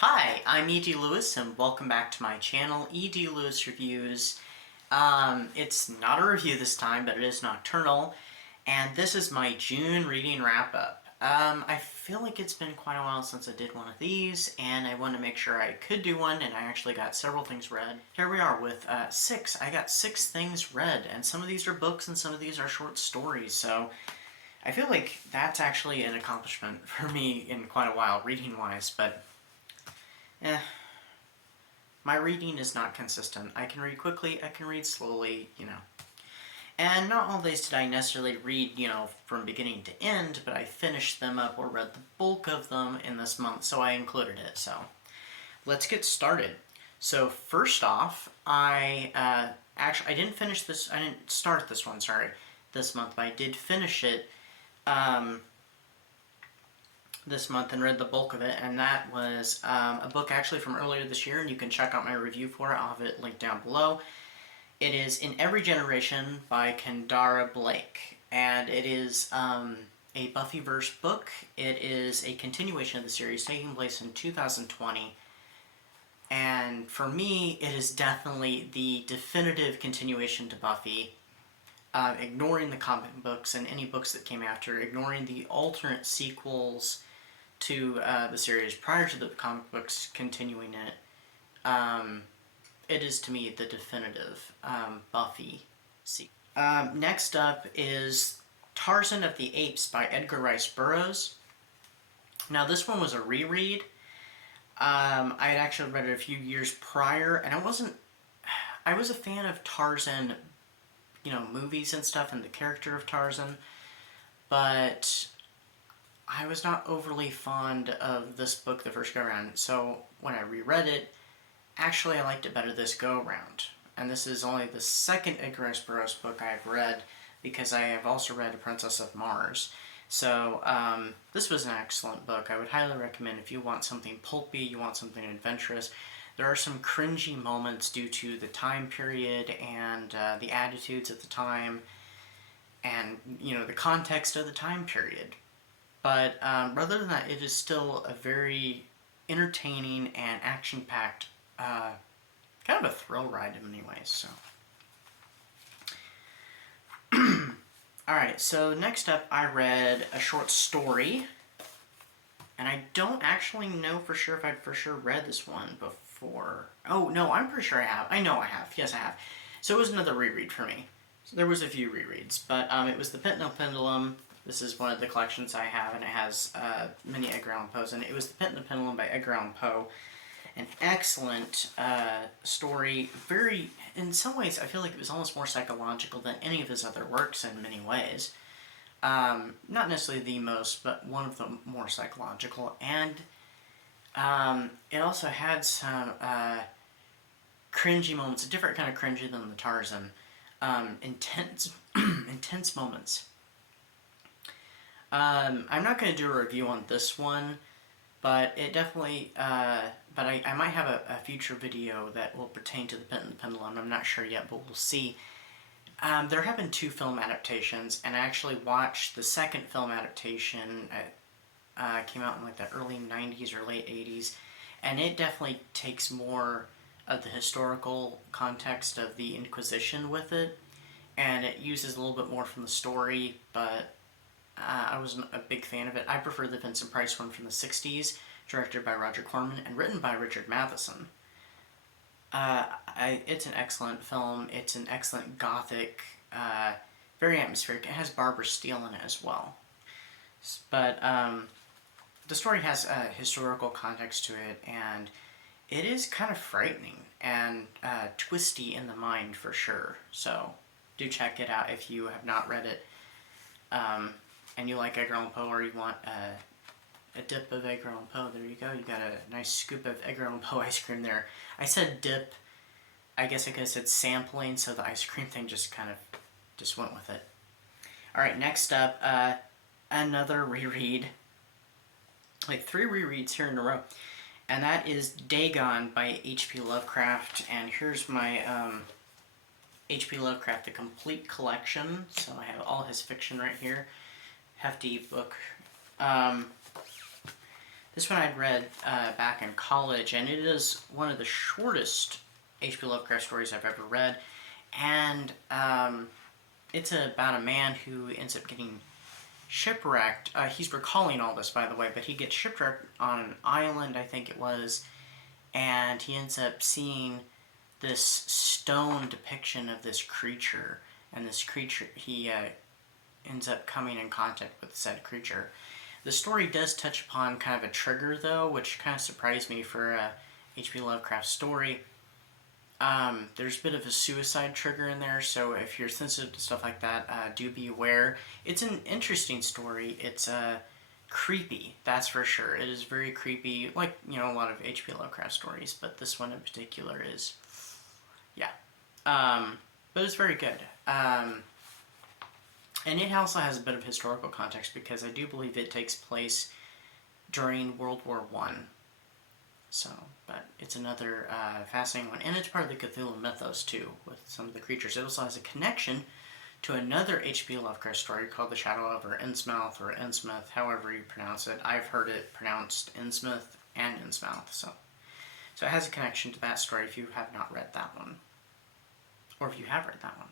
Hi, I'm E.D. Lewis, and welcome back to my channel, E.D. Lewis Reviews. It's not a review this time, but it is nocturnal, and this is my June reading wrap-up. I feel like it's been quite a while since I did one of these, and I wanted to make sure I could do one, and I actually got several things read. Here we are with 6. I got 6 things read, and some of these are books, and some of these are short stories, so I feel like that's actually an accomplishment for me in quite a while, reading-wise, but my reading is not consistent. I can read quickly, I can read slowly, And not all days did I necessarily read, from beginning to end, but I finished them up or read the bulk of them in this month, so I included it. So let's get started. So first off, I didn't start this one, this month, but I did finish it, this month and read the bulk of it, and that was a book actually from earlier this year, and you can check out my review for it. I'll have it linked down below. It is In Every Generation by Kendara Blake, and it is a Buffyverse book. It is a continuation of the series taking place in 2020, and for me, it is definitely the definitive continuation to Buffy. Ignoring the comic books and any books that came after, ignoring the alternate sequels to the series prior to the comic books continuing it, it is to me the definitive Buffy sequel. Next up is Tarzan of the Apes by Edgar Rice Burroughs. Now this one was a reread. I had actually read it a few years prior, and I was a fan of Tarzan, movies and stuff, and the character of Tarzan, but I was not overly fond of this book the first go-around, so when I reread it, actually I liked it better this go-around. And this is only the second Edgar Rice Burroughs book I have read, because I have also read A Princess of Mars. So, this was an excellent book. I would highly recommend if you want something pulpy, you want something adventurous. There are some cringy moments due to the time period and the attitudes at the time, and, the context of the time period. But rather than that, it is still a very entertaining and action-packed, kind of a thrill ride in many ways, so. Alright, so next up I read a short story, and I don't actually know for sure if I'd for sure read this one before. Oh, no, I'm pretty sure I have. I know I have. Yes, I have. So it was another reread for me. So there was a few rereads, but it was The Pentanel Pendulum. This is one of the collections I have, and it has many Edgar Allan Poes in it. It was The Pentanel Pendulum by Edgar Allan Poe. An excellent story. Very, in some ways, I feel like it was almost more psychological than any of his other works in many ways. Not necessarily the most, but one of the more psychological. And it also had some cringy moments, a different kind of cringy than the Tarzan. Intense, intense moments. I'm not going to do a review on this one, but it definitely, but I might have a future video that will pertain to The Pendulum. I'm not sure yet, but we'll see. There have been 2 film adaptations, and I actually watched the second film adaptation. It came out in like the early 90s or late 80s, and it definitely takes more of the historical context of the Inquisition with it, and it uses a little bit more from the story, but I wasn't a big fan of it. I prefer the Vincent Price one from the 60s, directed by Roger Corman and written by Richard Matheson. It's an excellent film. It's an excellent gothic, very atmospheric. It has Barbara Steele in it as well. But the story has a historical context to it, and it is kind of frightening and twisty in the mind for sure. So do check it out if you have not read it. And you like Edgar Allan Poe, or you want a dip of Edgar Allan Poe, there you go. You got a nice scoop of Edgar Allan Poe ice cream there. I said dip. I guess I could have said sampling, so the ice cream thing just went with it. Alright, next up, another reread. Like 3 rereads here in a row. And that is Dagon by H.P. Lovecraft. And here's my H.P. Lovecraft, the complete collection. So I have all his fiction right here. Hefty book. This one I'd read back in college, and it is one of the shortest H.P. Lovecraft stories I've ever read. And it's about a man who ends up getting shipwrecked. He's recalling all this, by the way, but he gets shipwrecked on an island, I think it was, and he ends up seeing this stone depiction of this creature, and this creature, he ends up coming in contact with said creature. The story does touch upon kind of a trigger, though, which kind of surprised me for a H.P. Lovecraft story. There's a bit of a suicide trigger in there, so if you're sensitive to stuff like that, do be aware. It's an interesting story. It's creepy, that's for sure. It is very creepy, like, you know, a lot of H.P. Lovecraft stories, but this one in particular is, yeah. But it's very good. And it also has a bit of historical context because I do believe it takes place during World War I. So, but it's another fascinating one. And it's part of the Cthulhu mythos, too, with some of the creatures. It also has a connection to another H.P. Lovecraft story called The Shadow over Innsmouth, or Innsmouth, however you pronounce it. I've heard it pronounced Innsmouth and Innsmouth, so it has a connection to that story if you have not read that one. Or if you have read that one.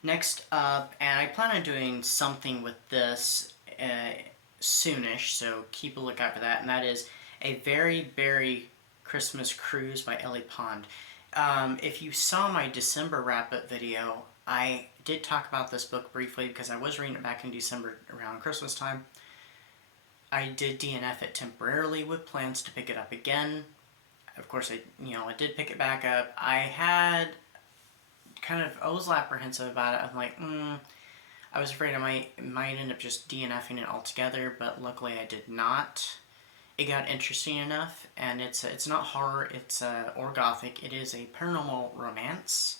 Next up, and I plan on doing something with this soonish, so keep a lookout for that, and that is A Very Berry Christmas Cruise by Ellie Pond. If you saw my December wrap-up video, I did talk about this book briefly because I was reading it back in December around Christmas time. I did DNF it temporarily with plans to pick it up again. Of course, I did pick it back up. I was apprehensive about it. I'm like, I was afraid I might end up just DNFing it altogether, but luckily I did not. It got interesting enough, and it's not horror, it's or gothic. It is a paranormal romance,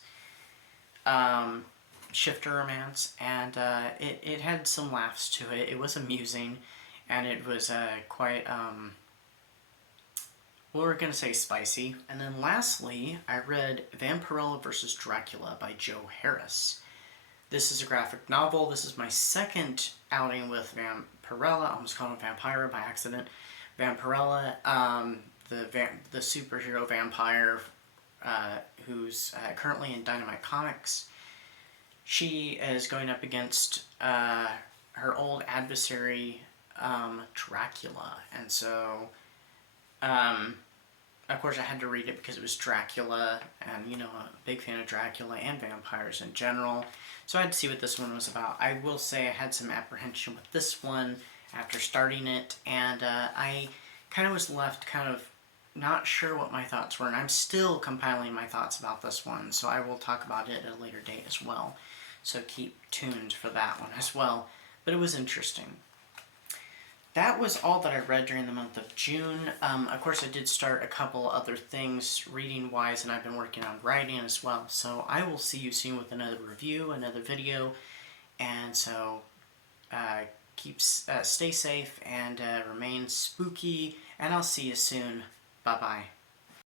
shifter romance, and it had some laughs to it. It was amusing, and it was quite we're gonna say spicy. And then lastly, I read Vampirella vs. Dracula by Joe Harris. This is a graphic novel. This is my second outing with Vampirella. I almost called him Vampira by accident. Vampirella, the superhero vampire who's currently in Dynamite Comics. She is going up against her old adversary, Dracula, and so of course I had to read it because it was Dracula, and I'm a big fan of Dracula and vampires in general, so I had to see what this one was about. I will say I had some apprehension with this one after starting it, and I kind of was left kind of not sure what my thoughts were, and I'm still compiling my thoughts about this one, so I will talk about it at a later date as well, so keep tuned for that one as well. But it was interesting. That was all that I read during the month of June. Of course, I did start a couple other things reading-wise, and I've been working on writing as well. So I will see you soon with another review, another video, and so stay safe and remain spooky, and I'll see you soon. Bye-bye.